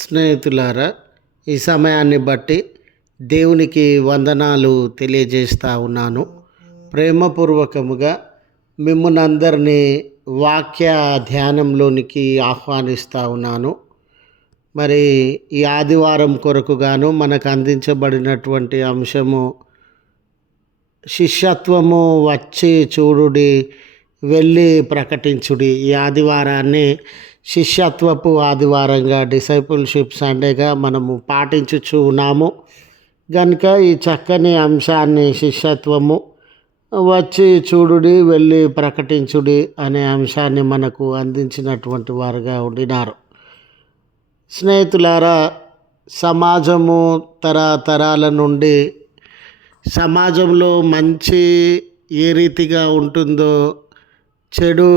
స్నేహితులారా, ఈ సమయాన్ని బట్టి దేవునికి వందనాలు తెలియజేస్తూ ఉన్నాను. ప్రేమపూర్వకముగా మిమ్మల్ని అందరినీ వాక్య ధ్యానంలోనికి ఆహ్వానిస్తూ ఉన్నాను. మరి ఈ ఆదివారం కొరకుగాను మనకు అందించబడినటువంటి అంశము శిష్యత్వము వచ్చి చూడుడి, వెళ్ళి ప్రకటించుడి. ఈ ఆదివారాన్ని శిష్యత్వపు ఆదివారంగా, డిసైపుల్షిప్ సండేగా మనము పాటించుచు ఉన్నాము. కనుక ఈ చక్కని అంశాన్ని, శిష్యత్వము వచ్చి చూడుడి, వెళ్ళి ప్రకటించుడి అనే అంశాన్ని మనకు అందించినటువంటి వారుగా ఉండినారు. స్నేహితులారా, సమాజము తరతరాల నుండి సమాజంలో మంచి ఏ రీతిగా ఉంటుందో, చెడు,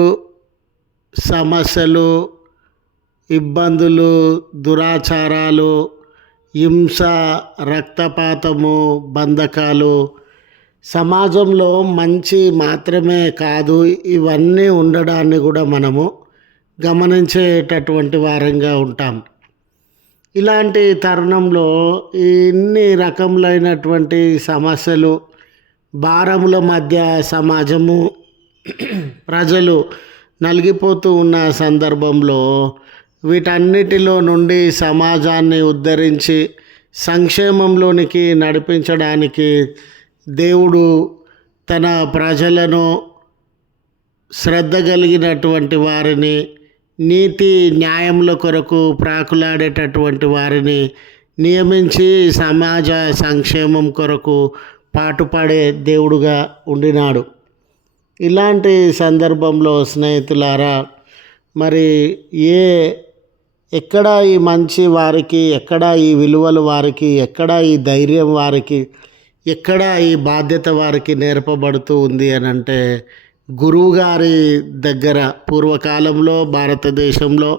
సమస్యలు, ఇబ్బందులు, దురాచారాలు, హింస, రక్తపాతము, బంధకాలు, సమాజంలో మంచి మాత్రమే కాదు, ఇవన్నీ ఉండడాన్ని కూడా మనము గమనించేటటువంటి వారంగా ఉంటాం. ఇలాంటి తరుణంలో ఇన్ని రకములైనటువంటి సమస్యలు, భారముల మధ్య సమాజము, ప్రజలు నలిగిపోతూ ఉన్న సందర్భంలో వీటన్నిటిలో నుండి సమాజాన్ని ఉద్ధరించి సంక్షేమంలోనికి నడిపించడానికి దేవుడు తన ప్రజలను, శ్రద్ధ కలిగినటువంటి వారిని, నీతి న్యాయముల కొరకు ప్రాకులాడేటటువంటి వారిని నియమించి సమాజ సంక్షేమం కొరకు పాటుపడే దేవుడుగా ఉండినాడు. ఇలాంటి సందర్భంలో స్నేహితులారా, మరి ఎక్కడ ఈ మంచి వారికి, ఎక్కడ ఈ విలువలు వారికి, ఎక్కడ ఈ ధైర్యం వారికి, ఎక్కడ ఈ బాధ్యత వారికి నేర్పబడుతూ ఉంది అని అంటే గురువుగారి దగ్గర. పూర్వకాలంలో భారతదేశంలో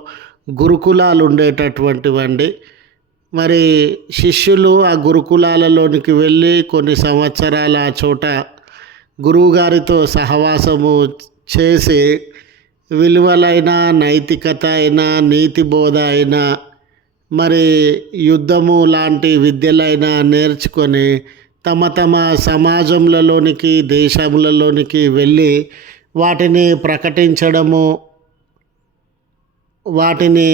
గురుకులాలు ఉండేటటువంటివండి. మరి శిష్యులు ఆ గురుకులాలలోనికి వెళ్ళి కొన్ని సంవత్సరాల ఆ చోట గురువుగారితో సహవాసము చేసి విలువలైన, నైతికత అయినా, నీతి బోధ అయినా, మరి యుద్ధము లాంటి విద్యలైనా నేర్చుకొని తమ తమ సమాజంలోనికి, దేశములలోనికి వెళ్ళి వాటిని ప్రకటించడము, వాటిని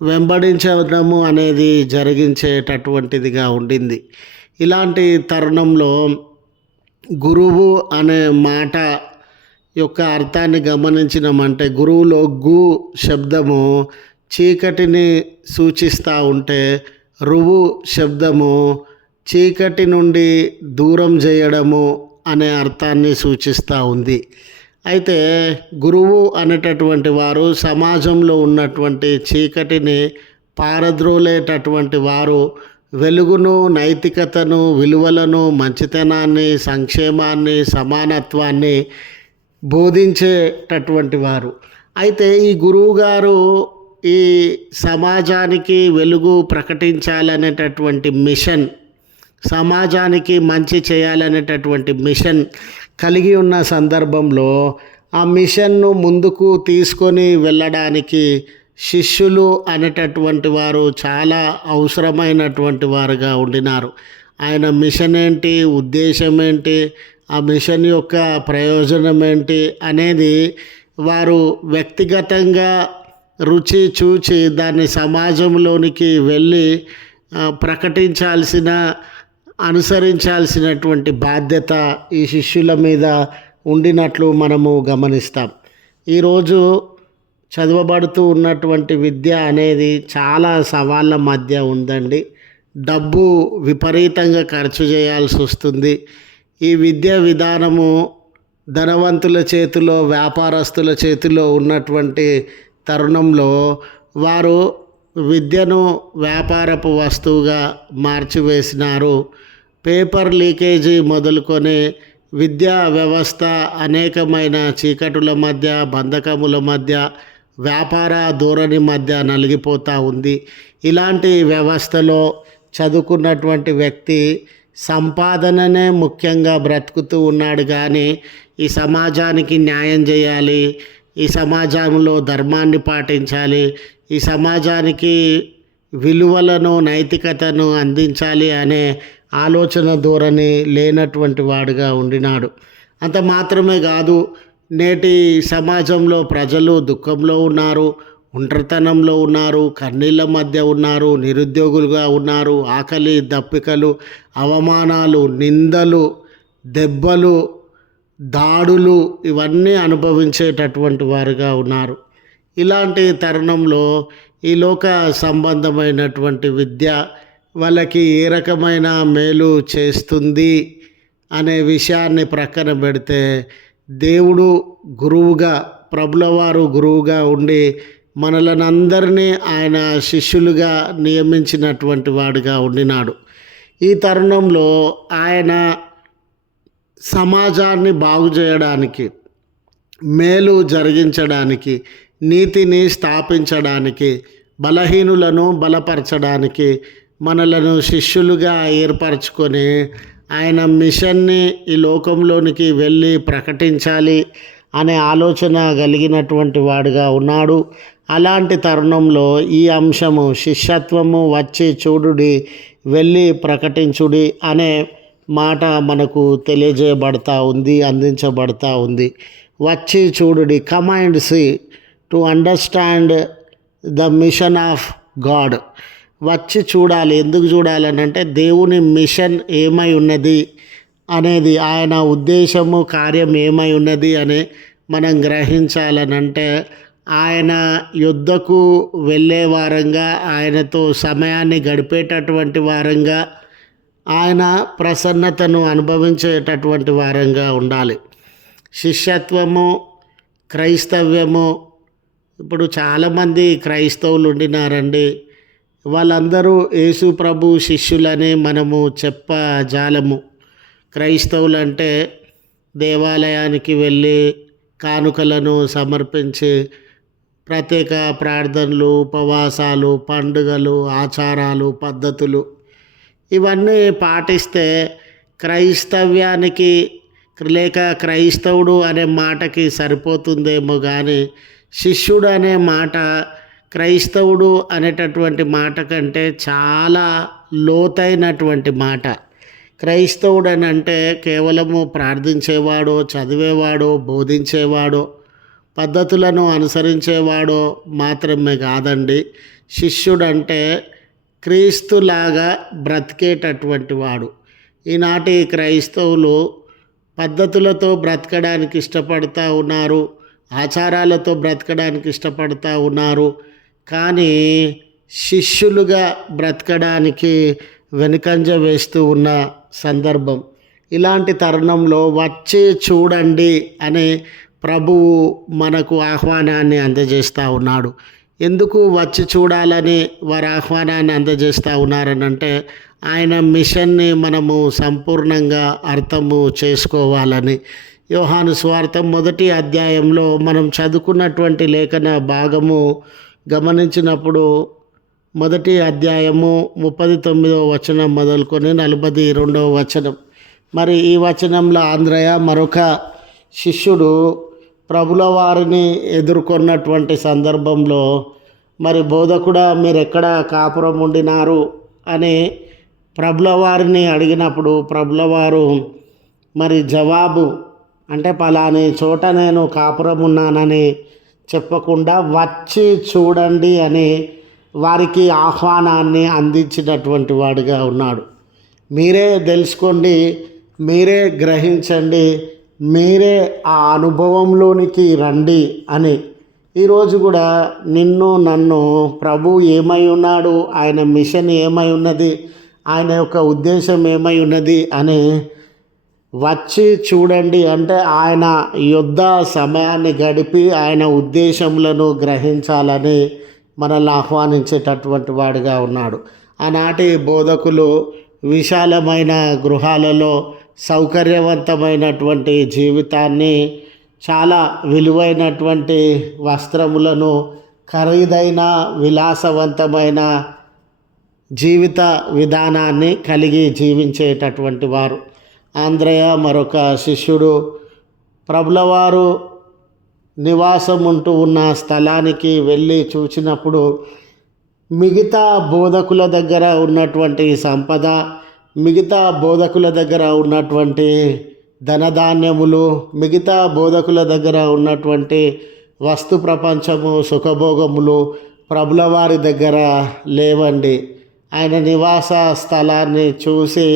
వెంబడించడము అనేది జరిగించేటటువంటిదిగా ఉండింది. ఇలాంటి తరుణంలో గురువు అనే మాట యొక్క అర్థాన్ని గమనించినామంటే, గురువులో గు శబ్దము చీకటిని సూచిస్తూ ఉంటే, రువు శబ్దము చీకటి నుండి దూరం చేయడము అనే అర్థాన్ని సూచిస్తూ ఉంది. అయితే గురువు అనేటటువంటి వారు సమాజంలో ఉన్నటువంటి చీకటిని పారద్రోలేటటువంటి వారు, వెలుగును, నైతికతను, విలువలను, మంచితనాన్ని, సంక్షేమాన్ని, సమానత్వాన్ని బోధించేటటువంటి వారు. అయితే ఈ గురువుగారు ఈ సమాజానికి వెలుగు ప్రకటించాలనేటటువంటి మిషన్, సమాజానికి మంచి చేయాలనేటటువంటి మిషన్ కలిగి ఉన్న సందర్భంలో ఆ మిషన్ను ముందుకు తీసుకొని వెళ్ళడానికి శిష్యులు అనేటటువంటి వారు చాలా అవసరమైనటువంటి వారుగా ఉండినారు. ఆయన మిషన్ ఏంటి, ఉద్దేశం ఏంటి, ఆ మిషన్ యొక్క ప్రయోజనం ఏంటి అనేది వారు వ్యక్తిగతంగా రుచి చూచి దాన్ని సమాజంలోనికి వెళ్ళి ప్రకటించాల్సిన, అనుసరించాల్సినటువంటి బాధ్యత ఈ శిష్యుల మీద ఉండినట్లు మనము గమనిస్తాం. ఈరోజు చదవబడుతూ ఉన్నటువంటి విద్య అనేది చాలా సవాళ్ళ మధ్య ఉందండి. డబ్బు విపరీతంగా ఖర్చు చేయాల్సి వస్తుంది. ఈ విద్యా విధానము ధనవంతుల చేతిలో, వ్యాపారస్తుల చేతిలో ఉన్నటువంటి తరుణంలో వారు విద్యను వ్యాపారపు వస్తువుగా మార్చివేసినారు. పేపర్ లీకేజీ మొదలుకొని విద్యా వ్యవస్థ అనేకమైన చీకటుల మధ్య, బంధకముల మధ్య, వ్యాపార ధోరణి మధ్య నలిగిపోతూ ఉంది. ఇలాంటి వ్యవస్థలో చదువుకున్నటువంటి వ్యక్తి సంపాదననే ముఖ్యంగా బ్రతుకుతూ ఉన్నాడు. కానీ ఈ సమాజానికి న్యాయం చేయాలి, ఈ సమాజంలో ధర్మాన్ని పాటించాలి, ఈ సమాజానికి విలువలను నైతికతను అందించాలి అనే ఆలోచన ధోరణి లేనటువంటి వాడుగా ఉండినాడు. అంత మాత్రమే కాదు, నేటి సమాజంలో ప్రజలు దుఃఖంలో ఉన్నారు, ఒంటరితనంలో ఉన్నారు, కన్నీళ్ళ మధ్య ఉన్నారు, నిరుద్యోగులుగా ఉన్నారు, ఆకలి దప్పికలు, అవమానాలు, నిందలు, దెబ్బలు, దాడులు ఇవన్నీ అనుభవించేటటువంటి వారుగా ఉన్నారు. ఇలాంటి తరుణంలో ఈ లోక సంబంధమైనటువంటి విద్య వాళ్ళకి ఏ రకమైన మేలు చేస్తుంది అనే విషయాన్ని ప్రక్కన పెడితే, దేవుడు గురువుగా, ప్రభులవారు గురువుగా ఉండి మనలనందరినీ ఆయన శిష్యులుగా నియమించినటువంటి వాడుగా ఉండినాడు. ఈ తరుణంలో ఆయన సమాజాన్ని బాగు చేయడానికి, మేలు జరిగించడానికి, నీతిని స్థాపించడానికి, బలహీనులను బలపరచడానికి మనలను శిష్యులుగా ఏర్పరచుకొని ఆయన మిషన్ని ఈ లోకంలోనికి వెళ్ళి ప్రకటించాలి అనే ఆలోచన కలిగినటువంటి వాడుగా ఉన్నాడు. అలాంటి తరుణంలో ఈ అంశము శిష్యత్వము వచ్చి చూడుడి, వెళ్ళి ప్రకటించుడి అనే మాట మనకు తెలియజేయబడతా ఉంది, అందించబడతా ఉంది. వచ్చి చూడుడి, come and see to understand the mission of God. వచ్చి చూడాలి. ఎందుకు చూడాలని అంటే, దేవుని మిషన్ ఏమై ఉన్నది అనేది, ఆయన ఉద్దేశము కార్యం ఏమై ఉన్నది అని మనం గ్రహించాలనంటే, ఆయన యుద్ధకు వెళ్ళే వారంగా, ఆయనతో సమయాన్ని గడిపేటటువంటి వారంగా, ఆయన ప్రసన్నతను అనుభవించేటటువంటి వారంగా ఉండాలి. శిష్యత్వము, క్రైస్తవ్యము, ఇప్పుడు చాలామంది క్రైస్తవులు ఉండినారండి. వాళ్ళందరూ యేసు ప్రభు శిష్యులని మనము చెప్పజాలము. క్రైస్తవులంటే దేవాలయానికి వెళ్ళి కానుకలను సమర్పించి ప్రత్యేక ప్రార్థనలు, ఉపవాసాలు, పండుగలు, ఆచారాలు, పద్ధతులు ఇవన్నీ పాటిస్తే క్రైస్తవ్యానికి లేక క్రైస్తవుడు అనే మాటకి సరిపోతుందేమో కానీ, శిష్యుడు అనే మాట క్రైస్తవుడు అనేటటువంటి మాట కంటే చాలా లోతైనటువంటి మాట. క్రైస్తవుడు అని అంటే కేవలము ప్రార్థించేవాడో, చదివేవాడో, బోధించేవాడో, పద్ధతులను అనుసరించేవాడో మాత్రమే కాదండి. శిష్యుడు అంటే క్రీస్తులాగా బ్రతికేటటువంటి వాడు. ఈనాటి క్రైస్తవులు పద్ధతులతో బ్రతకడానికి ఇష్టపడుతూ ఉన్నారు, ఆచారాలతో బ్రతకడానికి ఇష్టపడుతూ ఉన్నారు, కానీ శిష్యులుగా బ్రతకడానికి వెనుకంజ వేస్తూ ఉన్న సందర్భం. ఇలాంటి తరుణంలో వచ్చి చూడండి అని ప్రభువు మనకు ఆహ్వానాన్ని అందజేస్తూ ఉన్నాడు. ఎందుకు వచ్చి చూడాలని వారి ఆహ్వానాన్ని అందజేస్తూ ఉన్నారనంటే, ఆయన మిషన్ని మనము సంపూర్ణంగా అర్థము చేసుకోవాలని. యోహాను సువార్త 1వ అధ్యాయంలో మనం చదువుకున్నటువంటి లేఖన భాగము గమనించినప్పుడు, 1వ అధ్యాయము 39వ వచనం మొదలుకొని 42వ వచనం. మరి ఈ వచనంలో ఆంద్రయ మరొక శిష్యుడు ప్రభుల వారిని ఎదుర్కొన్నటువంటి సందర్భంలో, మరి బోధకుడా మీరు ఎక్కడ కాపురం ఉండినారు అని ప్రభుల వారిని అడిగినప్పుడు, ప్రభుల వారు మరి జవాబు అంటే పలాని చోట నేను కాపురం ఉన్నానని చెప్పకుండా వచ్చి చూడండి అని వారికి ఆహ్వానాన్ని అందించినటువంటి వాడుగా ఉన్నాడు. మీరే తెలుసుకోండి, మీరే గ్రహించండి, మీరే ఆ అనుభవంలోనికి రండి అని. ఈరోజు కూడా నిన్ను నన్ను ప్రభు ఏమై ఉన్నాడు, ఆయన మిషన్ ఏమై ఉన్నది, ఆయన యొక్క ఉద్దేశం ఏమై ఉన్నది అని వచ్చి చూడండి అంటే, ఆయన యుద్ధ సమయాన్ని గడిపి ఆయన ఉద్దేశములను గ్రహించాలని మనల్ని ఆహ్వానించేటటువంటి వాడుగా ఉన్నాడు. ఆనాటి బోధకులు విశాలమైన గృహాలలో సౌకర్యవంతమైనటువంటి జీవితాన్ని, చాలా విలువైనటువంటి వస్త్రములను, ఖరీదైన విలాసవంతమైన జీవిత విధానాన్ని కలిగి జీవించేటటువంటి వారు. ఆంద్రయ మరొక శిష్యుడు ప్రభులవారు నివాసం ఉంటూ ఉన్న స్థలానికి వెళ్ళి చూసినప్పుడు మిగతా బోధకుల దగ్గర ఉన్నటువంటి సంపద, మిగతా బోధకుల దగ్గర ఉన్నటువంటి ధనధాన్యములు, మిగతా బోధకుల దగ్గర ఉన్నటువంటి వస్తు ప్రపంచము, సుఖభోగములు ప్రభుల వారి దగ్గర లేవండి. ఆయన నివాస స్థలాన్ని చూసి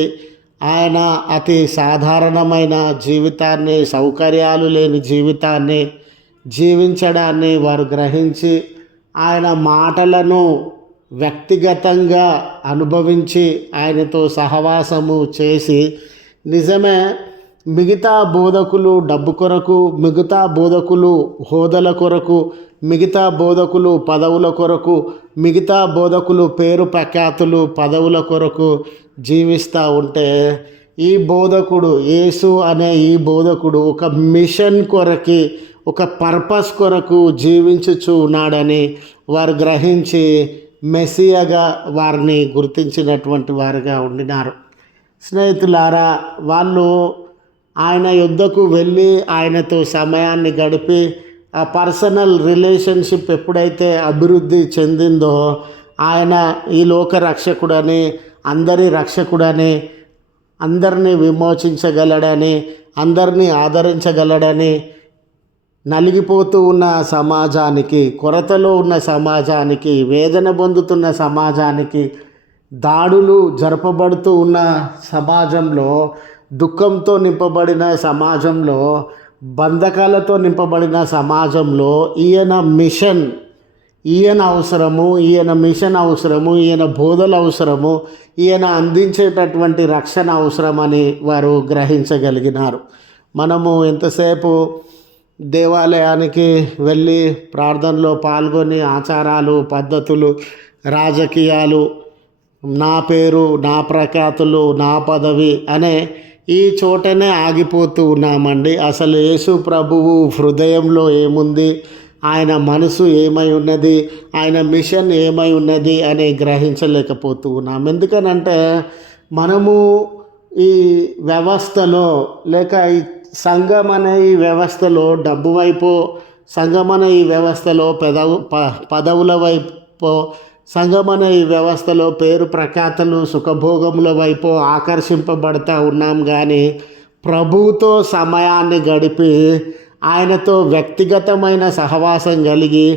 ఆయన అతి సాధారణమైన జీవితాన్ని, సౌకర్యాలు లేని జీవితాన్ని జీవించడాన్ని వారు గ్రహించి ఆయన మాటలను వ్యక్తిగతంగా అనుభవించి ఆయనతో సహవాసము చేసి, నిజమే మిగతా బోధకులు డబ్బు కొరకు, మిగతా బోధకులు హోదాల కొరకు, మిగతా బోధకులు పదవుల కొరకు, మిగతా బోధకులు పేరు ప్రఖ్యాతులు పదవుల కొరకు జీవిస్తూ ఉంటే, ఈ బోధకుడు యేసు అనే ఈ బోధకుడు ఒక మిషన్ కొరకి, ఒక పర్పస్ కొరకు జీవించుచు ఉన్నాడని వారు గ్రహించి మెస్సియాగా వారిని గుర్తించినటువంటి వారుగా ఉండినారు. స్నేహితులారా, వాళ్ళు ఆయన యుద్ధకు వెళ్ళి ఆయనతో సమయాన్ని గడిపి ఆ పర్సనల్ రిలేషన్షిప్ ఎప్పుడైతే అభివృద్ధి చెందిందో, ఆయన ఈ లోక రక్షకుడని, అందరి రక్షకుడని, అందరినీ విమోచించగలడని, అందరినీ ఆదరించగలడని, నలిగిపోతూ ఉన్న సమాజానికి, కొరతలో ఉన్న సమాజానికి, వేదన పొందుతున్న సమాజానికి, దాడులు జరపబడుతూ ఉన్న సమాజంలో, దుఃఖంతో నింపబడిన సమాజంలో, బంధకాలతో నింపబడిన సమాజంలో ఈయన మిషన్, ఈయన అవసరము, ఈయన మిషన్ అవసరము, ఈయన బోధలు అవసరము, ఈయన అందించేటటువంటి రక్షణ అవసరమని వారు గ్రహించగలిగినారు. మనము ఎంతసేపు దేవాలయానికి వెళ్ళి ప్రార్థనలో పాల్గొని ఆచారాలు, పద్ధతులు, రాజకీయాలు, నా పేరు, నా ప్రఖ్యాతులు, నా పదవి అనే ఈ చోటనే ఆగిపోతూ ఉన్నామండి. అసలు యేసు ప్రభువు హృదయంలో ఏముంది, ఆయన మనసు ఏమై ఉన్నది, ఆయన మిషన్ ఏమై ఉన్నది అని గ్రహించలేకపోతూ ఉన్నాం. ఎందుకనంటే మనము ఈ వ్యవస్థలో, లేక ఈ సంఘం అనే ఈ వ్యవస్థలో డబ్బు వైపు, సంఘం అనే ఈ వ్యవస్థలో పదవుల వైపు, సంఘం అనే ఈ వ్యవస్థలో పేరు ప్రఖ్యాతలు, సుఖభోగముల వైపు ఆకర్షింపబడతా ఉన్నాం. కానీ ప్రభువుతో సమయాన్ని గడిపి ఆయనతో వ్యక్తిగతమైన సహవాసం కలిగి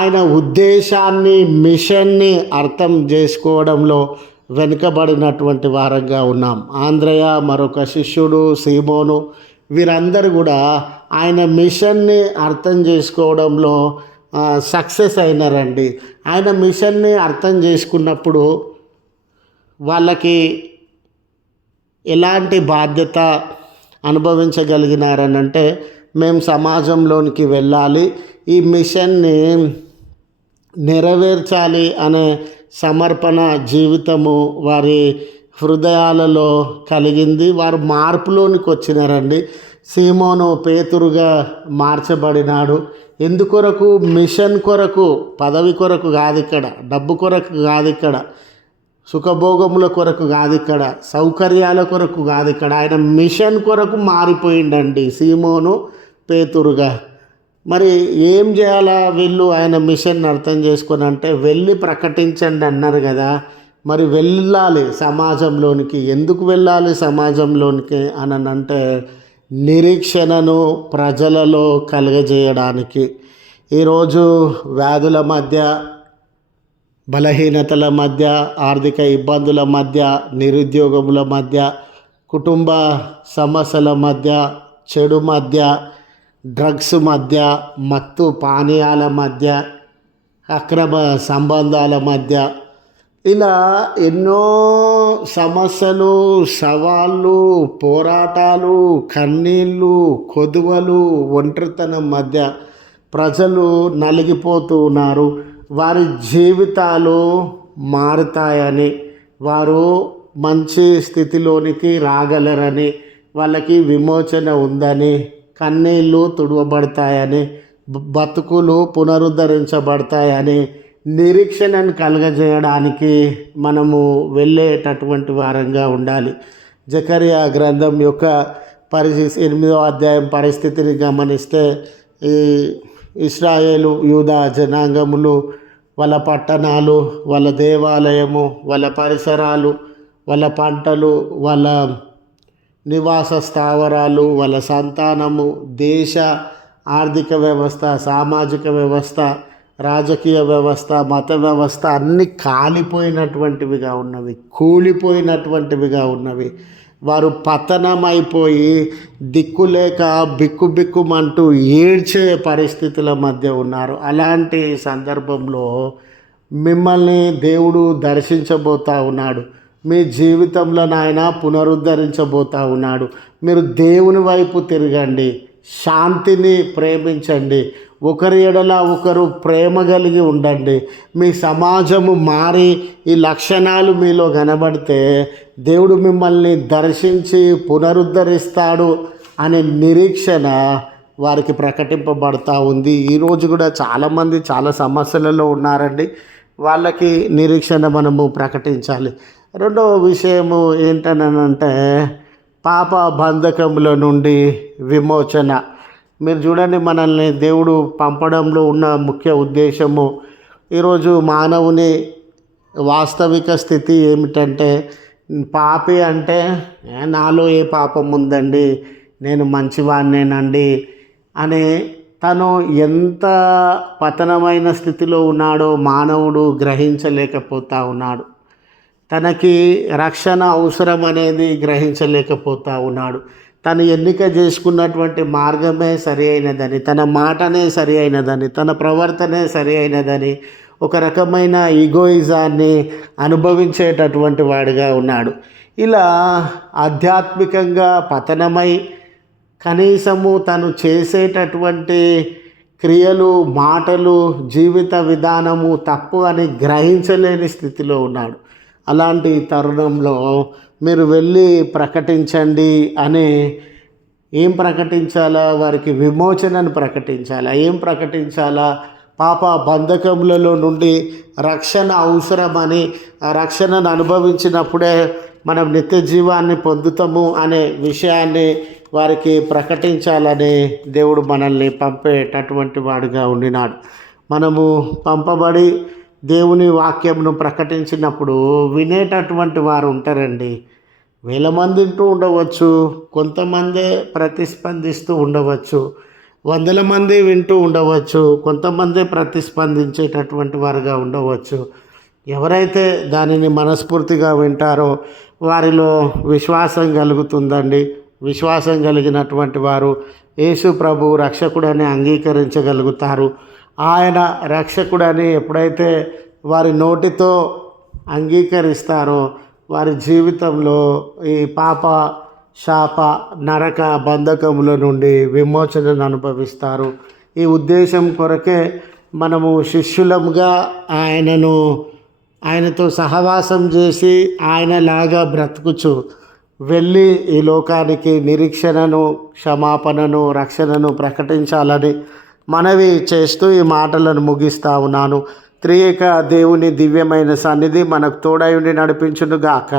ఆయన ఉద్దేశాన్ని, మిషన్ని అర్థం చేసుకోవడంలో వెనుకబడినటువంటి వారంగా ఉన్నాం. ఆంద్రయ, మరొక శిష్యుడు సీమోను, వీరందరూ కూడా ఆయన మిషన్ని అర్థం చేసుకోవడంలో సక్సెస్ అయినారండి. ఆయన మిషన్ని అర్థం చేసుకున్నప్పుడు వాళ్ళకి ఎలాంటి బాధ్యత అనుభవించగలిగినారనంటే, మేము సమాజంలోనికి వెళ్ళాలి, ఈ మిషన్ని నెరవేర్చాలి అనే సమర్పణ జీవితము వారి హృదయాలలో కలిగింది. వారు మార్పులోనికి వచ్చినారండి. సీమోను పేతురుగా మార్చబడినాడు. ఎందుకొరకు? మిషన్ కొరకు, పదవి కొరకు కాదు ఇక్కడ, డబ్బు కొరకు కాదు ఇక్కడ, సుఖభోగముల కొరకు కాదు ఇక్కడ, సౌకర్యాల కొరకు కాదు ఇక్కడ, ఆయన మిషన్ కొరకు మారిపోయిండండి సీమోను పేతురుగా. మరి ఏం చేయాలా వీళ్ళు ఆయన మిషన్ అర్థం చేసుకొని అంటే, వెళ్ళి ప్రకటించండి అన్నారు కదా. మరి వెళ్ళాలి సమాజంలోనికి. ఎందుకు వెళ్ళాలి సమాజంలోనికి అని అంటే, నిరీక్షణను ప్రజలలో కలుగజేయడానికి. ఈరోజు వ్యాధుల మధ్య, బలహీనతల మధ్య, ఆర్థిక ఇబ్బందుల మధ్య, నిరుద్యోగముల మధ్య, కుటుంబ సమస్యల మధ్య, చెడు మధ్య, డ్రగ్స్ మధ్య, మత్తు పానీయాల మధ్య, అక్రమ సంబంధాల మధ్య, ఇలా ఎన్నో సమస్యలు, సవాళ్ళు, పోరాటాలు, కన్నీళ్ళు, కొదువలు, ఒంటరితనం మధ్య ప్రజలు నలిగిపోతూ ఉన్నారు. వారి జీవితాలు మారుతాయని, వారు మంచి స్థితిలోనికి రాగలరని, వాళ్ళకి విమోచన ఉందని, కన్నీళ్ళు తుడవబడతాయని, బతుకులు పునరుద్ధరించబడతాయని నిరీక్షణను కలుగజేయడానికి మనము వెళ్ళేటటువంటి వారంగా ఉండాలి. జకరియా గ్రంథం యొక్క 8వ అధ్యాయం పరిస్థితిని గమనిస్తే, ఈ ఇశ్రాయేలు, యూదా జనాంగములు వాళ్ళ పట్టణాలు, వాళ్ళ దేవాలయము, వాళ్ళ పరిసరాలు, వాళ్ళ పంటలు, వాళ్ళ నివాస స్థావరాలు, వాళ్ళ సంతానము, దేశ ఆర్థిక వ్యవస్థ, సామాజిక వ్యవస్థ, రాజకీయ వ్యవస్థ, మత వ్యవస్థ అన్నీ కాలిపోయినటువంటివిగా ఉన్నవి, కూలిపోయినటువంటివిగా ఉన్నవి. వారు పతనమైపోయి దిక్కులేక బిక్కుబిక్కుమంటూ ఏడ్చే పరిస్థితుల మధ్య ఉన్నారు. అలాంటి సందర్భంలో మిమ్మల్ని దేవుడు దర్శించబోతా ఉన్నాడు. మీ జీవితంలో నాయన పునరుద్ధరించబోతా ఉన్నాడు. మీరు దేవుని వైపు తిరగండి, శాంతిని ప్రేమించండి, ఒకరి ఎడల ఒకరు ప్రేమ కలిగి ఉండండి. మీ సమాజము మారి ఈ లక్షణాలు మీలో కనబడితే దేవుడు మిమ్మల్ని దర్శించి పునరుద్ధరిస్తాడు అనే నిరీక్షణ వారికి ప్రకటింపబడతా ఉంది. ఈరోజు కూడా చాలామంది చాలా సమస్యలలో ఉన్నారండి. వాళ్ళకి నిరీక్షణ మనము ప్రకటించాలి. రెండవ విషయము ఏంటనంటే పాప బంధకముల నుండి విమోచన. మీరు చూడండి, మనల్ని దేవుడు పంపడంలో ఉన్న ముఖ్య ఉద్దేశము ఈరోజు మానవుని వాస్తవిక స్థితి ఏమిటంటే, పాపి అంటే నాలో ఏ పాపం ఉందండి, నేను మంచివాడినేనండి అని తను ఎంత పతనమైన స్థితిలో ఉన్నాడో మానవుడు గ్రహించలేకపోతా ఉన్నాడు. తనకి రక్షణ అవసరం అనేది గ్రహించలేకపోతా ఉన్నాడు. తను ఎన్నిక చేసుకున్నటువంటి మార్గమే సరి అయినదని, తన మాటనే సరి అయినదని, తన ప్రవర్తనే సరి అయినదని ఒక రకమైన ఈగోయిజాన్ని అనుభవించేటటువంటి వాడిగా ఉన్నాడు. ఇలా ఆధ్యాత్మికంగా పతనమై కనీసము తను చేసేటటువంటి క్రియలు, మాటలు, జీవిత విధానము తప్పు అని గ్రహించలేని స్థితిలో ఉన్నాడు. అలాంటి తరుణంలో మీరు వెళ్ళి ప్రకటించండి అని, ఏం ప్రకటించాలా? వారికి విమోచనను ప్రకటించాలా? ఏం ప్రకటించాలా? పాప బంధకములలో నుండి రక్షణ అవసరమని, ఆ రక్షణను అనుభవించినప్పుడే మనం నిత్య జీవాన్ని పొందుతాము అనే విషయాన్ని వారికి ప్రకటించాలని దేవుడు మనల్ని పంపేటటువంటి వాడుగా ఉండినాడు. మనము పంపబడి దేవుని వాక్యంను ప్రకటించినప్పుడు వినేటటువంటి వారు ఉంటారండి. వేల మంది వింటూ ఉండవచ్చు, కొంతమందే ప్రతిస్పందిస్తూ ఉండవచ్చు, వందల మంది వింటూ ఉండవచ్చు, కొంతమంది ప్రతిస్పందించేటటువంటి వారుగా ఉండవచ్చు. ఎవరైతే దానిని మనస్ఫూర్తిగా వింటారో వారిలో విశ్వాసం కలుగుతుందండి. విశ్వాసం కలిగినటువంటి వారు యేసు ప్రభు రక్షకుడని అంగీకరించగలుగుతారు. ఆయన రక్షకుడని ఎప్పుడైతే వారి నోటితో అంగీకరిస్తారో వారి జీవితంలో ఈ పాప, శాప, నరక బంధకముల నుండి విమోచనను అనుభవిస్తారు. ఈ ఉద్దేశం కొరకే మనము శిష్యులముగా ఆయనతో సహవాసం చేసి ఆయనలాగా బ్రతుకుచు వెళ్ళి ఈ లోకానికి నిరీక్షణను, క్షమాపణను, రక్షణను ప్రకటించాలని మనవి చేస్తూ ఈ మాటలను ముగిస్తా ఉన్నాను. త్రియేక దేవుని దివ్యమైన సన్నిధి మనకు తోడై ఉండి నడిపించునుగాక.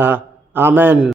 ఆమెన్.